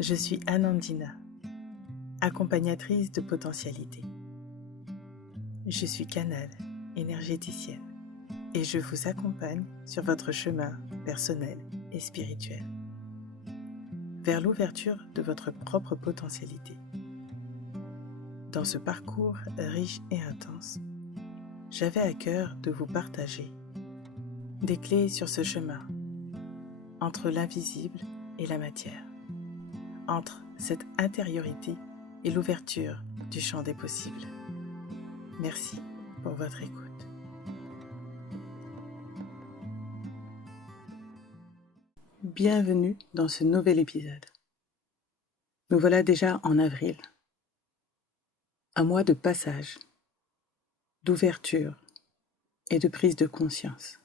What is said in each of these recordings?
Je suis Anandina, accompagnatrice de potentialité. Je suis canal, énergéticienne, et je vous accompagne sur votre chemin personnel et spirituel, vers l'ouverture de votre propre potentialité. Dans ce parcours riche et intense, j'avais à cœur de vous partager des clés sur ce chemin, entre l'invisible et la matière, entre cette intériorité et l'ouverture du champ des possibles. Merci pour votre écoute. Bienvenue dans ce nouvel épisode. Nous voilà déjà en avril. Un mois de passage, d'ouverture et de prise de conscience.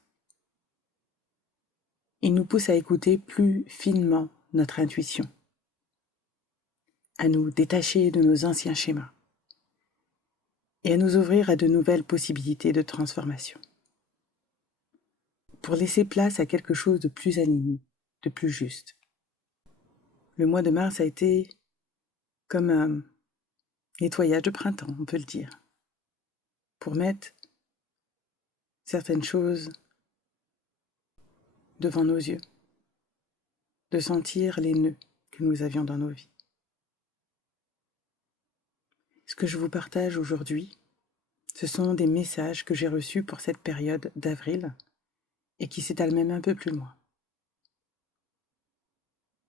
Il nous pousse à écouter plus finement notre intuition, à nous détacher de nos anciens schémas et à nous ouvrir à de nouvelles possibilités de transformation, pour laisser place à quelque chose de plus aligné, de plus juste. Le mois de mars a été comme un nettoyage de printemps, on peut le dire, pour mettre certaines choses devant nos yeux, de sentir les nœuds que nous avions dans nos vies. Ce que je vous partage aujourd'hui, ce sont des messages que j'ai reçus pour cette période d'avril et qui s'étalent même un peu plus loin.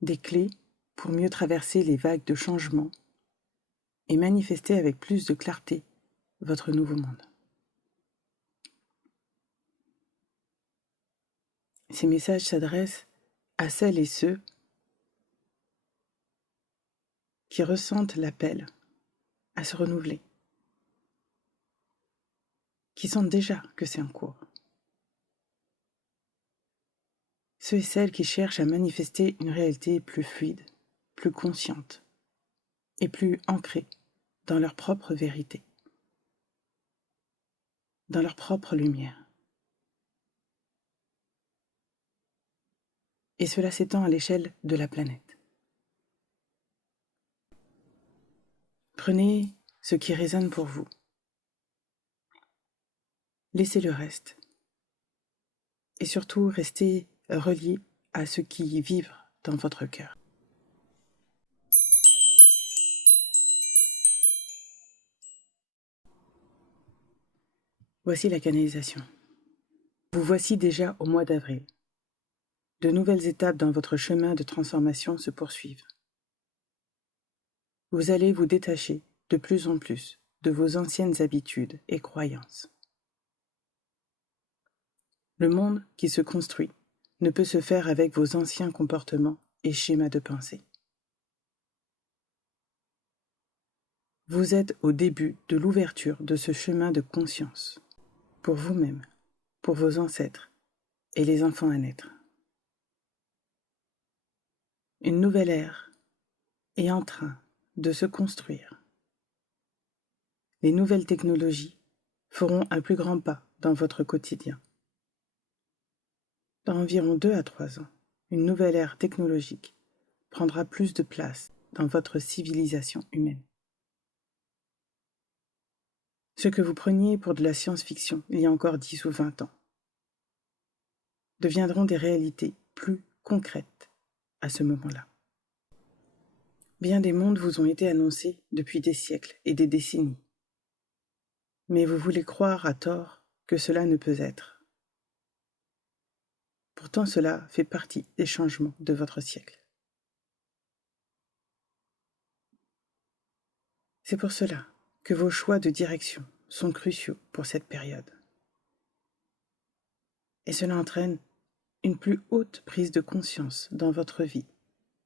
Des clés pour mieux traverser les vagues de changement et manifester avec plus de clarté votre nouveau monde. Ces messages s'adressent à celles et ceux qui ressentent l'appel à se renouveler, qui sentent déjà que c'est en cours. Ceux et celles qui cherchent à manifester une réalité plus fluide, plus consciente et plus ancrée dans leur propre vérité, dans leur propre lumière. Et cela s'étend à l'échelle de la planète. Prenez ce qui résonne pour vous. Laissez le reste. Et surtout, restez reliés à ce qui vibre dans votre cœur. Voici la canalisation. Vous voici déjà au mois d'avril. De nouvelles étapes dans votre chemin de transformation se poursuivent. Vous allez vous détacher de plus en plus de vos anciennes habitudes et croyances. Le monde qui se construit ne peut se faire avec vos anciens comportements et schémas de pensée. Vous êtes au début de l'ouverture de ce chemin de conscience, pour vous-même, pour vos ancêtres et les enfants à naître. Une nouvelle ère est en train de se construire. Les nouvelles technologies feront un plus grand pas dans votre quotidien. Dans environ 2 à 3 ans, une nouvelle ère technologique prendra plus de place dans votre civilisation humaine. Ce que vous preniez pour de la science-fiction il y a encore 10 ou 20 ans deviendront des réalités plus concrètes à ce moment-là. Bien des mondes vous ont été annoncés depuis des siècles et des décennies. Mais vous voulez croire à tort que cela ne peut être. Pourtant, cela fait partie des changements de votre siècle. C'est pour cela que vos choix de direction sont cruciaux pour cette période. Et cela entraîne une plus haute prise de conscience dans votre vie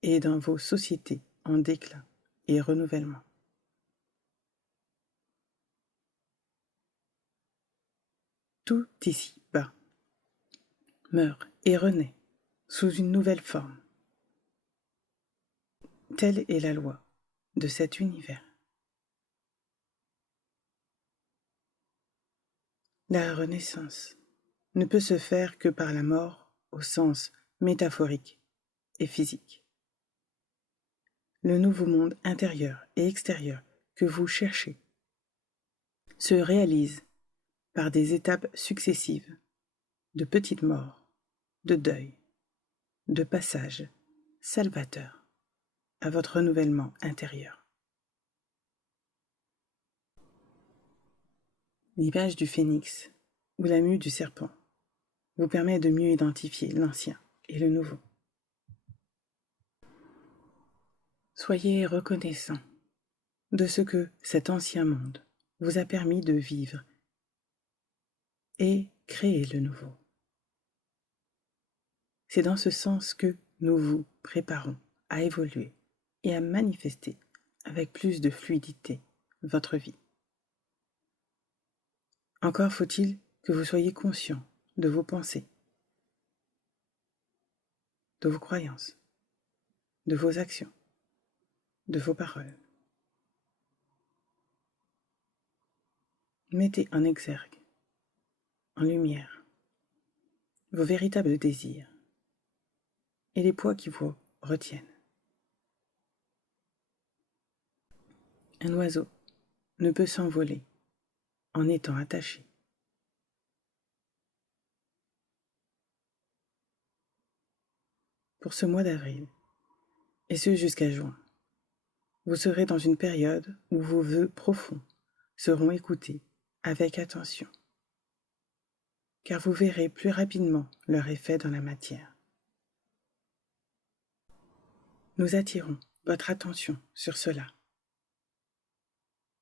et dans vos sociétés en déclin et renouvellement. Tout ici-bas meurt et renaît sous une nouvelle forme. Telle est la loi de cet univers. La renaissance ne peut se faire que par la mort au sens métaphorique et physique. le nouveau monde intérieur et extérieur que vous cherchez se réalise par des étapes successives de petites morts, de deuil, de passage salvateur à votre renouvellement intérieur. L'image du phénix ou la mue du serpent vous permet de mieux identifier l'ancien et le nouveau. Soyez reconnaissant de ce que cet ancien monde vous a permis de vivre et créer le nouveau. C'est dans ce sens que nous vous préparons à évoluer et à manifester avec plus de fluidité votre vie. Encore faut-il que vous soyez conscient de vos pensées, de vos croyances, de vos actions, de vos paroles. Mettez en exergue, en lumière, vos véritables désirs et les poids qui vous retiennent. Un oiseau ne peut s'envoler en étant attaché. Pour ce mois d'avril, et ce jusqu'à juin, vous serez dans une période où vos vœux profonds seront écoutés avec attention, car vous verrez plus rapidement leur effet dans la matière. Nous attirons votre attention sur cela.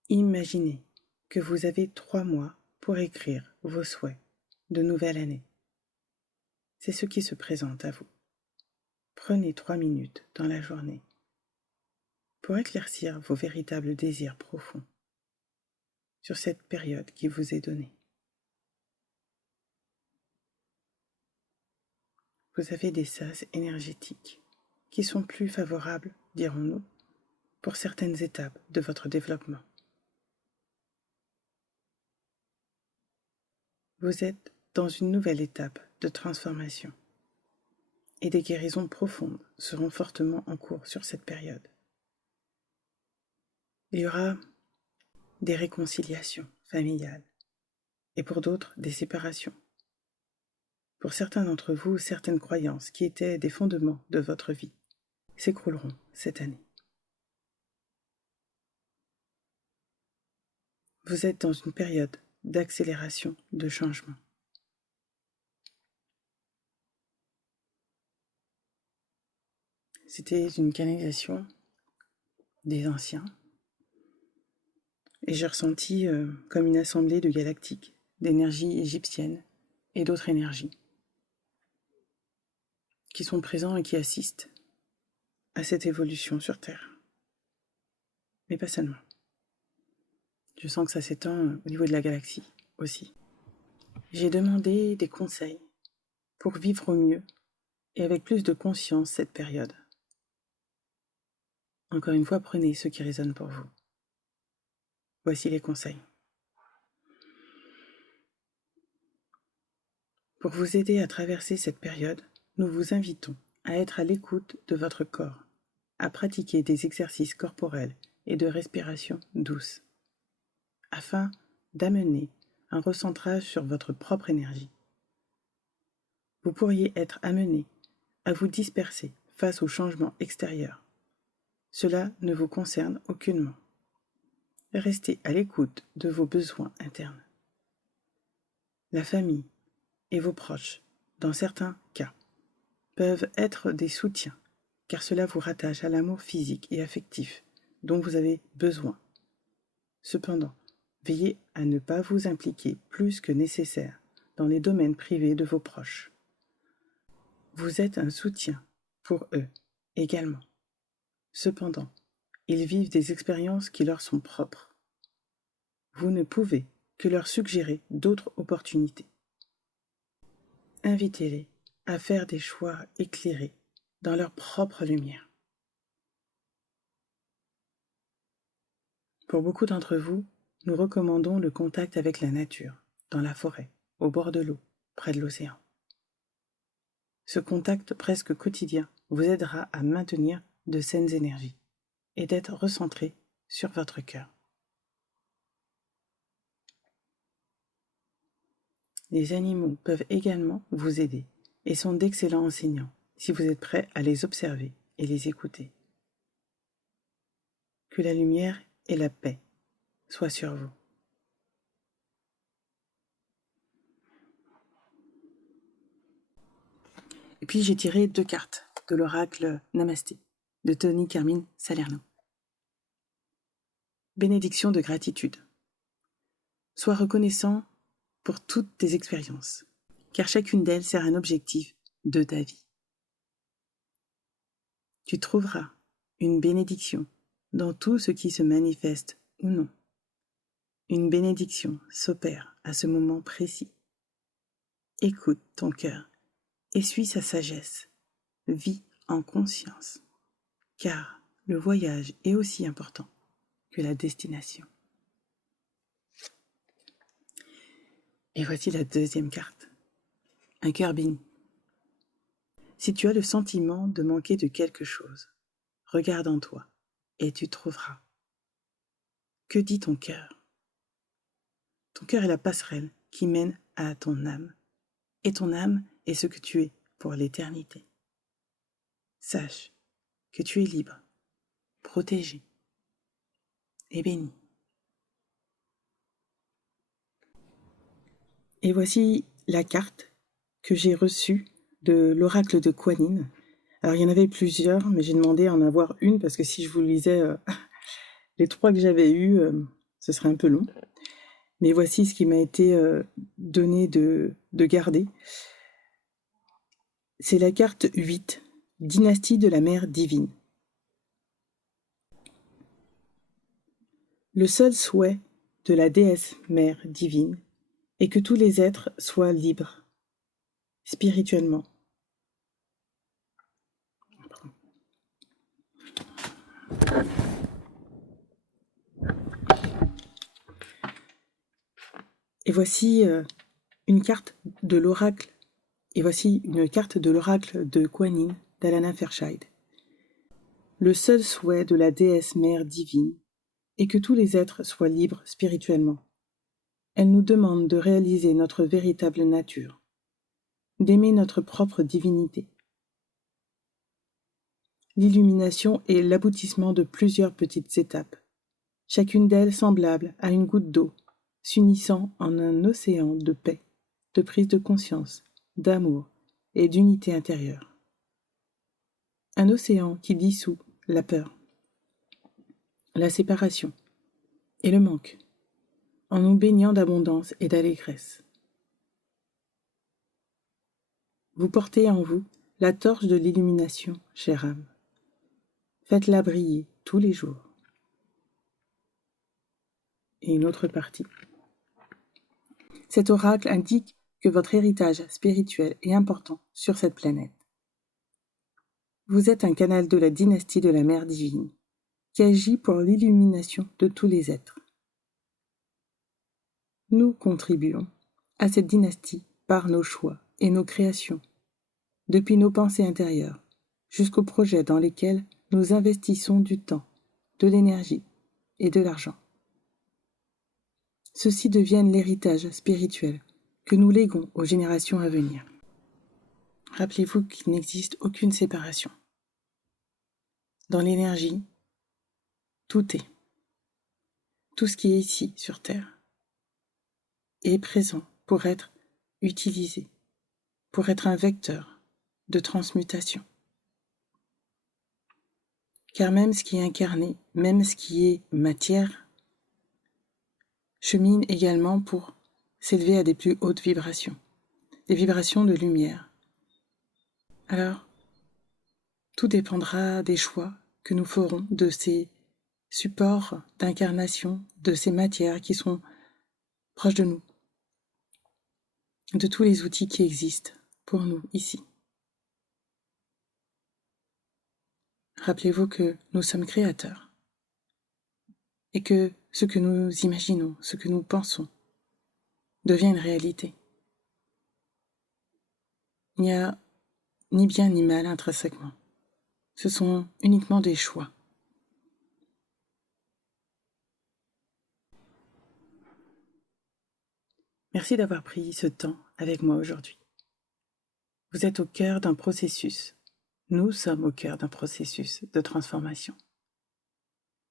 Imaginez que vous avez 3 mois pour écrire vos souhaits de nouvelle année. C'est ce qui se présente à vous. Prenez 3 minutes dans la journée pour éclaircir vos véritables désirs profonds sur cette période qui vous est donnée. Vous avez des sas énergétiques qui sont plus favorables, dirons-nous, pour certaines étapes de votre développement. Vous êtes dans une nouvelle étape de transformation et des guérisons profondes seront fortement en cours sur cette période. Il y aura des réconciliations familiales et pour d'autres des séparations. Pour certains d'entre vous, certaines croyances qui étaient des fondements de votre vie s'écrouleront cette année. Vous êtes dans une période d'accélération, de changement. C'était une canalisation des anciens et j'ai ressenti comme une assemblée de galactiques, d'énergies égyptiennes et d'autres énergies qui sont présents et qui assistent à cette évolution sur Terre. Mais pas seulement. Je sens que ça s'étend au niveau de la galaxie aussi. J'ai demandé des conseils pour vivre au mieux et avec plus de conscience cette période. Encore une fois, prenez ce qui résonne pour vous. Voici les conseils. Pour vous aider à traverser cette période, nous vous invitons à être à l'écoute de votre corps, à pratiquer des exercices corporels et de respiration douce, afin d'amener un recentrage sur votre propre énergie. Vous pourriez être amené à vous disperser face aux changements extérieurs. Cela ne vous concerne aucunement. Restez à l'écoute de vos besoins internes. La famille et vos proches, dans certains cas, peuvent être des soutiens, car cela vous rattache à l'amour physique et affectif dont vous avez besoin. Cependant, veillez à ne pas vous impliquer plus que nécessaire dans les domaines privés de vos proches. Vous êtes un soutien pour eux également. Cependant, ils vivent des expériences qui leur sont propres. Vous ne pouvez que leur suggérer d'autres opportunités. Invitez-les à faire des choix éclairés dans leur propre lumière. Pour beaucoup d'entre vous, nous recommandons le contact avec la nature, dans la forêt, au bord de l'eau, près de l'océan. Ce contact presque quotidien vous aidera à maintenir de saines énergies. et d'être recentré sur votre cœur. Les animaux peuvent également vous aider et sont d'excellents enseignants si vous êtes prêt à les observer et les écouter. Que la lumière et la paix soient sur vous. Et puis j'ai tiré 2 cartes de l'oracle Namasté de Tony Carmine Salerno. Bénédiction de gratitude. Sois reconnaissant pour toutes tes expériences, car chacune d'elles sert un objectif de ta vie. Tu trouveras une bénédiction dans tout ce qui se manifeste ou non. Une bénédiction s'opère à ce moment précis. Écoute ton cœur et suis sa sagesse. Vis en conscience, car le voyage est aussi important que la destination. Et voici la deuxième carte. Un cœur béni. Si tu as le sentiment de manquer de quelque chose, regarde en toi et tu trouveras. Que dit ton cœur? Ton cœur est la passerelle qui mène à ton âme. Et ton âme est ce que tu es pour l'éternité. Sache que tu es libre, protégé et béni. Et voici la carte que j'ai reçue de l'oracle de Kuan Yin. Alors il y en avait plusieurs, mais j'ai demandé à en avoir une parce que si je vous lisais les 3 que j'avais eus, ce serait un peu long. Mais voici ce qui m'a été donné de garder. C'est la carte 8, Dynastie de la Mère Divine. Le seul souhait de la déesse Mère Divine est que tous les êtres soient libres, spirituellement. Et voici une carte de l'oracle. Et voici une carte de l'oracle de Kuan Yin d'Alana Fairchild. Le seul souhait de la déesse Mère Divine est que tous les êtres soient libres spirituellement. Elle nous demande de réaliser notre véritable nature, d'aimer notre propre divinité. L'illumination est l'aboutissement de plusieurs petites étapes, chacune d'elles semblable à une goutte d'eau, s'unissant en un océan de paix, de prise de conscience, d'amour et d'unité intérieure. Un océan qui dissout la peur, la séparation et le manque, en nous baignant d'abondance et d'allégresse. Vous portez en vous la torche de l'illumination, chère âme. Faites-la briller tous les jours. Et une autre partie. Cet oracle indique que votre héritage spirituel est important sur cette planète. Vous êtes un canal de la dynastie de la Mère Divine, qui agit pour l'illumination de tous les êtres. Nous contribuons à cette dynastie par nos choix et nos créations, depuis nos pensées intérieures jusqu'aux projets dans lesquels nous investissons du temps, de l'énergie et de l'argent. Ceux-ci deviennent l'héritage spirituel que nous léguons aux générations à venir. Rappelez-vous qu'il n'existe aucune séparation. Dans l'énergie, tout est. Tout ce qui est ici, sur Terre, est présent pour être utilisé, pour être un vecteur de transmutation. Car même ce qui est incarné, même ce qui est matière, chemine également pour s'élever à des plus hautes vibrations, des vibrations de lumière. Alors, tout dépendra des choix que nous ferons de ces supports d'incarnation, de ces matières qui sont proches de nous, de tous les outils qui existent pour nous ici. Rappelez-vous que nous sommes créateurs et que ce que nous imaginons, ce que nous pensons, devient une réalité. Il n'y a ni bien ni mal intrinsèquement. Ce sont uniquement des choix. Merci d'avoir pris ce temps avec moi aujourd'hui. Vous êtes au cœur d'un processus. Nous sommes au cœur d'un processus de transformation.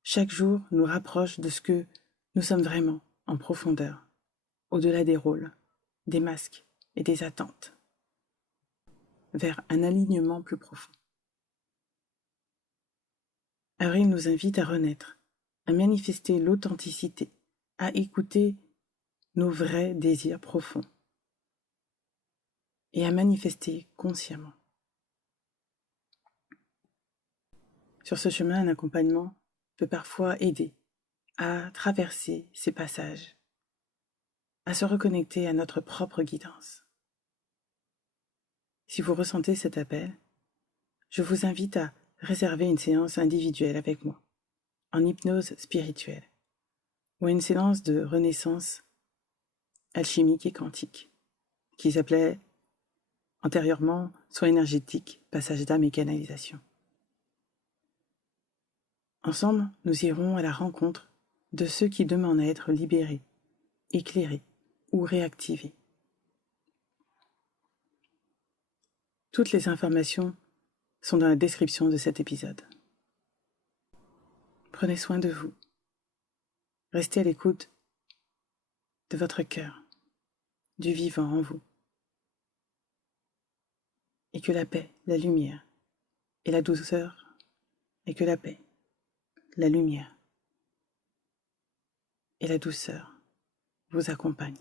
Chaque jour nous rapproche de ce que nous sommes vraiment en profondeur, au-delà des rôles, des masques et des attentes, vers un alignement plus profond. Avril nous invite à renaître, à manifester l'authenticité, à écouter nos vrais désirs profonds et à manifester consciemment. Sur ce chemin, un accompagnement peut parfois aider à traverser ces passages, à se reconnecter à notre propre guidance. Si vous ressentez cet appel, je vous invite à réserver une séance individuelle avec moi, en hypnose spirituelle, ou à une séance de renaissance alchimique et quantique, qui s'appelait antérieurement soins énergétiques, passage d'âme et canalisation. Ensemble, nous irons à la rencontre de ceux qui demandent à être libérés, éclairés ou réactivés. Toutes les informations sont dans la description de cet épisode. Prenez soin de vous. Restez à l'écoute de votre cœur, du vivant en vous. Et que la paix, la lumière et la douceur, et que la paix, la lumière et la douceur vous accompagnent.